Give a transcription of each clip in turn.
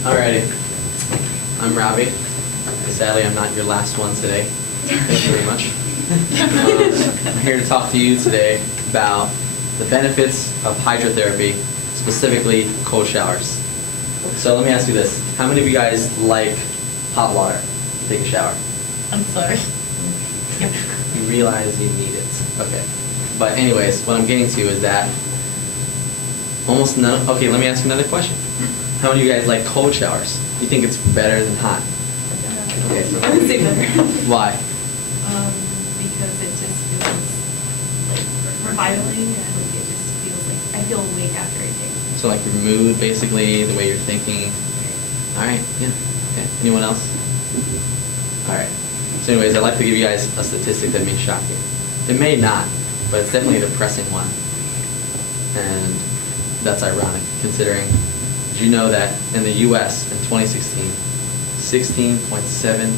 Alrighty, I'm Robby. Sadly, I'm not your last one today. Thank you very much. I'm here to talk to you today about the benefits of hydrotherapy, specifically cold showers. So let me ask you this. How many of you guys like hot water to take a shower? I'm sorry. You realize you need it. Okay. But anyways, what I'm getting to is that almost none. Okay, let me ask you another question. How many of you guys like cold showers? You think it's better than hot? Okay. I would say better. Why? Because it just feels like revitalizing, and it just feels like I feel awake after I take it. So like your mood, basically, the way you're thinking. All right. Yeah. Okay. Anyone else? All right. So anyways, I'd like to give you guys a statistic that may shock you. It may not, but it's definitely a depressing one. And that's ironic, considering, did you know that in the US in 2016, 16.7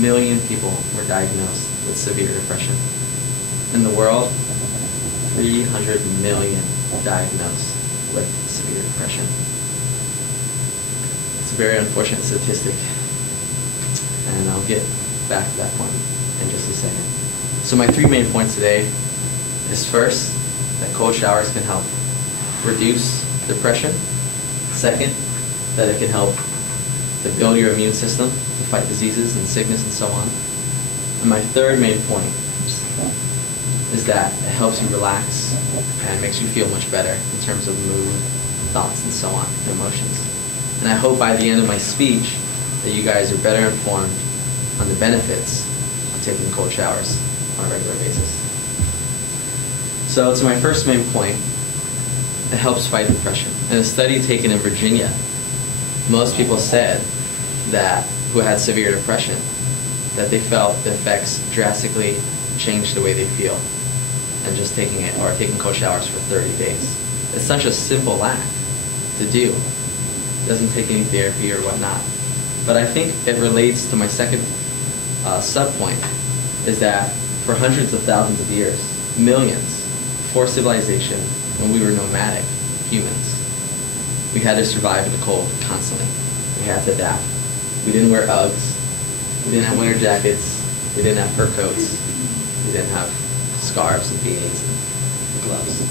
million people were diagnosed with severe depression. In the world, 300 million diagnosed with severe depression. It's a very unfortunate statistic, and I'll get back to that point in just a second. So my three main points today is first, that cold showers can help reduce depression. Second, that it can help to build your immune system to fight diseases and sickness and so on. And my third main point is that it helps you relax and makes you feel much better in terms of mood, thoughts, and so on, and emotions. And I hope by the end of my speech that you guys are better informed on the benefits of taking cold showers on a regular basis. So to my first main point, it helps fight depression. In a study taken in Virginia, most people said that who had severe depression, that they felt the effects drastically changed the way they feel, and just taking it or taking cold showers for 30 days. It's such a simple act to do. It doesn't take any therapy or whatnot. But I think it relates to my second sub-point, is that for hundreds of thousands of years, millions, before civilization, when we were nomadic humans, we had to survive in the cold constantly. We had to adapt. We didn't wear Uggs. We didn't have winter jackets. We didn't have fur coats. We didn't have scarves and beanies and gloves.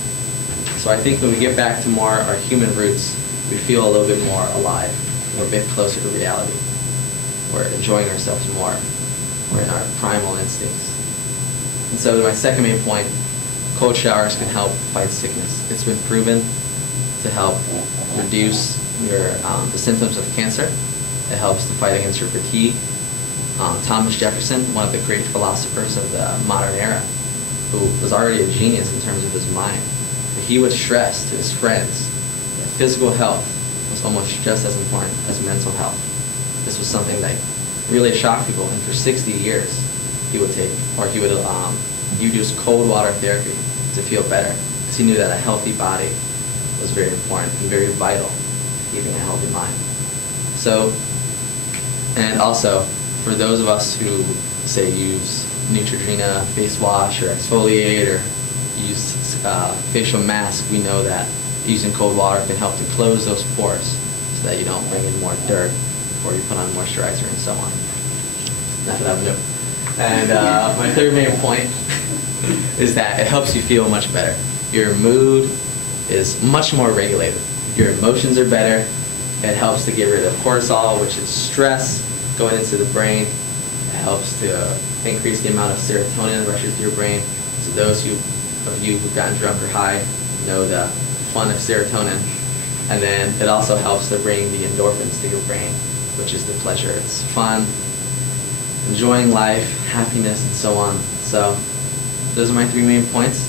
So I think when we get back to more our human roots, we feel a little bit more alive. We're a bit closer to reality. We're enjoying ourselves more. We're in our primal instincts. And so my second main point, cold showers can help fight sickness. It's been proven to help reduce the symptoms of cancer. It helps to fight against your fatigue. Thomas Jefferson, one of the great philosophers of the modern era, who was already a genius in terms of his mind, but he would stress to his friends that physical health was almost just as important as mental health. This was something that really shocked people, and for 60 years he would use cold water therapy to feel better, because he knew that a healthy body was very important and very vital to keeping a healthy mind. So, and also, for those of us who, say, use Neutrogena face wash or exfoliate or use facial mask, we know that using cold water can help to close those pores so that you don't bring in more dirt before you put on moisturizer and so on. Not that I'm new. And my third main point is that it helps you feel much better. Your mood is much more regulated. Your emotions are better. It helps to get rid of cortisol, which is stress going into the brain. It helps to increase the amount of serotonin that rushes through your brain. So those of you who've gotten drunk or high know the fun of serotonin. And then it also helps to bring the endorphins to your brain, which is the pleasure. It's fun, enjoying life, happiness, and so on. So those are my three main points.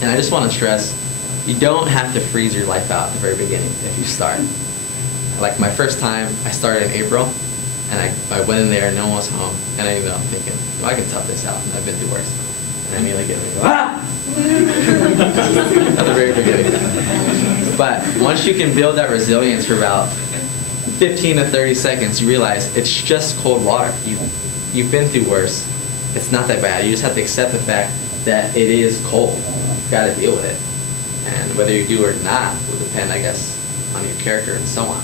And I just want to stress, you don't have to freeze your life out at the very beginning if you start. Like my first time, I started in April, and I went in there, no one was home, and I'm thinking, well, I can tough this out, and I've been through worse. And I immediately get go, ah! At the very beginning. But once you can build that resilience for about 15 to 30 seconds, you realize it's just cold water. You've been through worse. It's not that bad. You just have to accept the fact that it is cold. You've got to deal with it. And whether you do or not will depend, I guess, on your character and so on.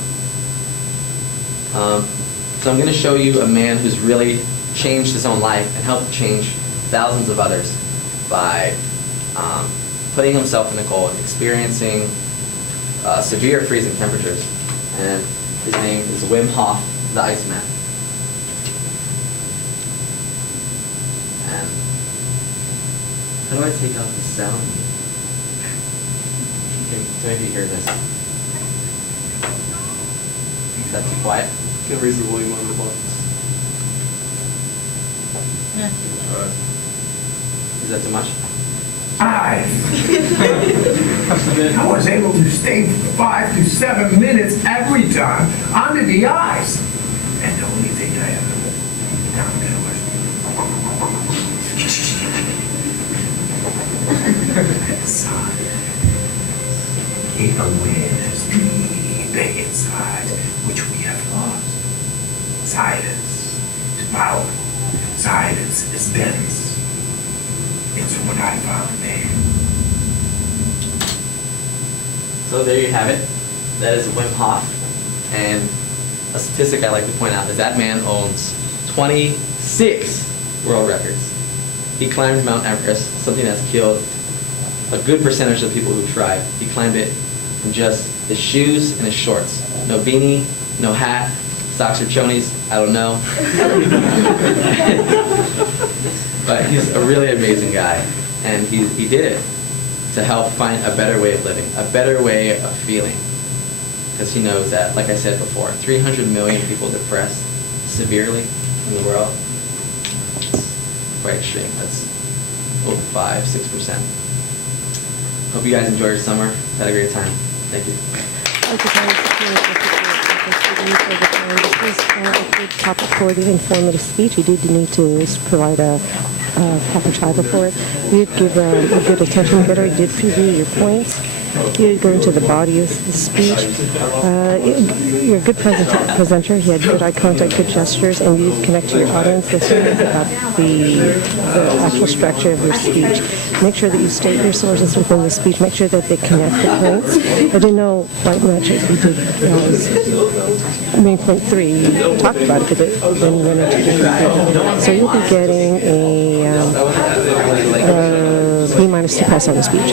So I'm going to show you a man who's really changed his own life and helped change thousands of others by putting himself in the cold, experiencing severe freezing temperatures. And his name is Wim Hof, the Iceman. And how do I take out the sound? So maybe you hear this. Is that too quiet? Can raise the volume on the box. Is that too much? I was able to stay 5 to 7 minutes every time under the ice. And the only thing I ever down there was inside. In awareness deep inside, which we have lost. Silence is powerful. Silence is dense. It's what I found there. So there you have it. That is Wim Hof. And a statistic I like to point out is that man owns 26 world records. He climbed Mount Everest, something that's killed a good percentage of the people who tried. He climbed it in just his shoes and his shorts. No beanie, no hat, socks or chonies, I don't know. But he's a really amazing guy, and he did it to help find a better way of living, a better way of feeling. Because he knows that, like I said before, 300 million people depressed severely in the world. It's quite extreme. That's over 5-6%. Hope you guys enjoyed your summer. Had a great time. Thank you. This was a good topic for the informative speech. You did need to provide a half a title for it. You did give a good attention getter. You did preview your points. You did go into the body of the speech. You're a good presenter. You had good eye contact, good gestures, and you did connect to your audience listeners about the actual structure of your speech. Make sure that you state your sources within the speech. Make sure that they connect the points. I didn't know quite much as we did. Main point 3, you talked about it, but then you went into it. So you'll be getting a B- to pass on the speech.